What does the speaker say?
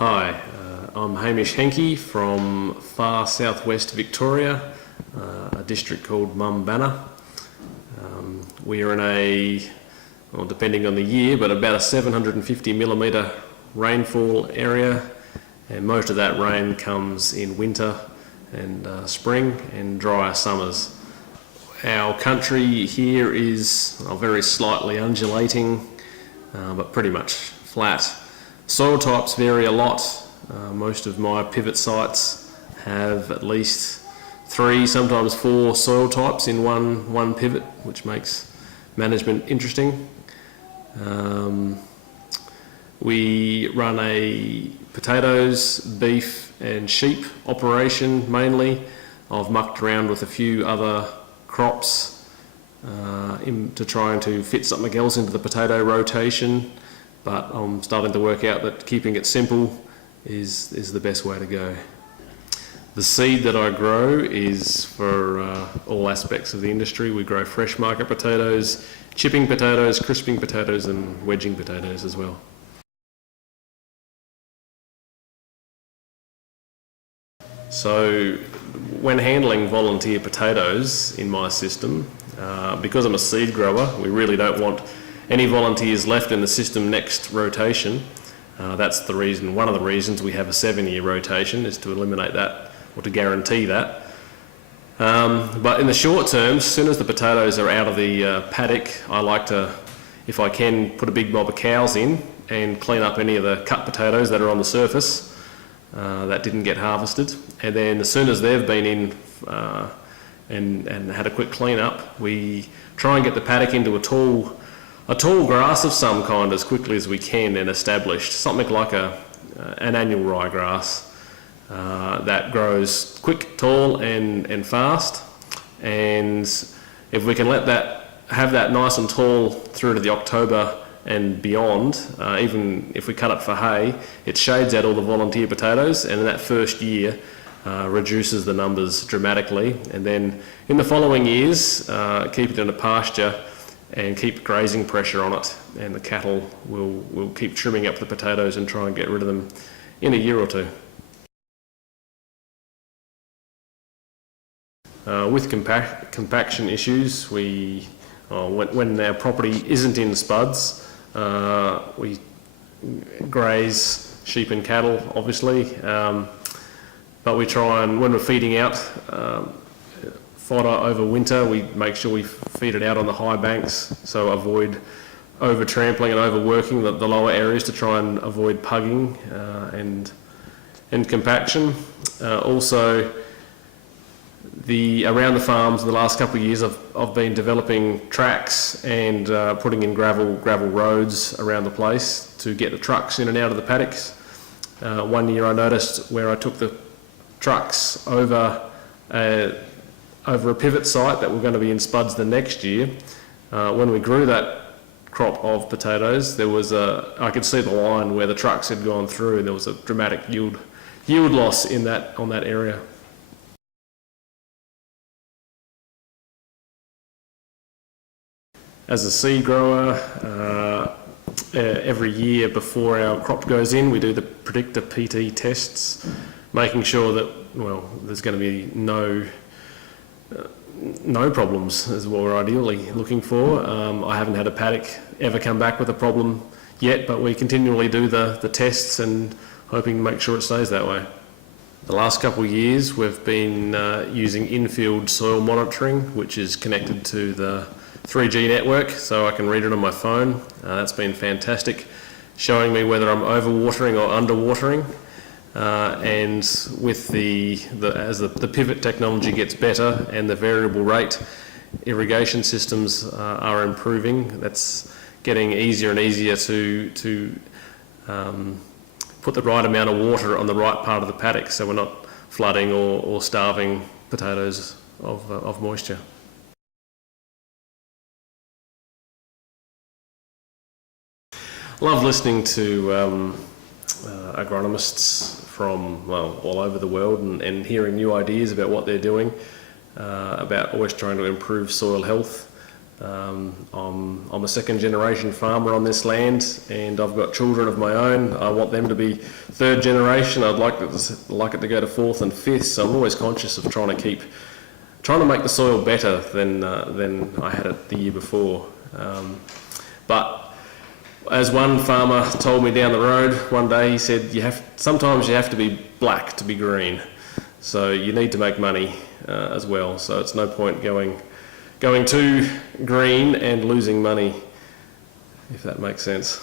Hi, I'm Hamish Henke from far southwest Victoria, a district called Mumbannar. We are in a, well, depending on the year, but about a 750mm rainfall area, and most of that rain comes in winter and spring and drier summers. Our country here is very slightly undulating, but pretty much flat. Soil types vary a lot. Most of my pivot sites have at least 3, sometimes 4 soil types in one pivot, which makes management interesting. We run a potatoes, beef and sheep operation mainly. I've mucked around with a few other crops to try and to fit something else into the potato rotation, but I'm starting to work out that keeping it simple is the best way to go. The seed that I grow is for all aspects of the industry. We grow fresh market potatoes, chipping potatoes, crisping potatoes and wedging potatoes as well. So when handling volunteer potatoes in my system, because I'm a seed grower, we really don't want any volunteers left in the system next rotation. That's the reason, one of the reasons we have a 7-year rotation, is to eliminate that or to guarantee that. But in the short term, as soon as the potatoes are out of the paddock, I like to, if I can, put a big mob of cows in and clean up any of the cut potatoes that are on the surface that didn't get harvested. And then as soon as they've been in and had a quick clean up, we try and get the paddock into a tall grass of some kind as quickly as we can and established, something like an annual ryegrass that grows quick, tall and fast. And if we can let that have that nice and tall through to the October and beyond, even if we cut it for hay, it shades out all the volunteer potatoes, and in that first year reduces the numbers dramatically. And then in the following years, keep it in a pasture and keep grazing pressure on it, and the cattle will keep trimming up the potatoes and try and get rid of them in a year or two. With compaction issues, when our property isn't in spuds, we graze sheep and cattle, obviously, but we try and, when we're feeding out fodder over winter, we make sure we feed it out on the high banks, so avoid over trampling and overworking the lower areas to try and avoid pugging and compaction. Also, around the farms in the last couple of years, I've been developing tracks and putting in gravel roads around the place to get the trucks in and out of the paddocks. One year I noticed where I took the trucks over a pivot site that were going to be in spuds the next year. When we grew that crop of potatoes, I could see the line where the trucks had gone through, and there was a dramatic yield loss on that area. As a seed grower, every year before our crop goes in, we do the predictor PT tests, making sure that, well, there's going to be no problems is what we're ideally looking for. I haven't had a paddock ever come back with a problem yet, but we continually do the tests and hoping to make sure it stays that way. The last couple of years we've been using in-field soil monitoring, which is connected to the 3G network, so I can read it on my phone. That's been fantastic, showing me whether I'm overwatering or underwatering. And with as the pivot technology gets better and the variable rate irrigation systems are improving, that's getting easier and easier to put the right amount of water on the right part of the paddock, so we're not flooding or starving potatoes of moisture. Love listening to agronomists from, well, all over the world and hearing new ideas about what they're doing, about always trying to improve soil health. I'm a second generation farmer on this land, and I've got children of my own. I want them to be third generation. I'd like it to go to fourth and fifth, so I'm always conscious of trying to make the soil better than I had it the year before. But as one farmer told me down the road one day, he said, sometimes you have to be black to be green. So you need to make money as well. So it's no point going too green and losing money, if that makes sense.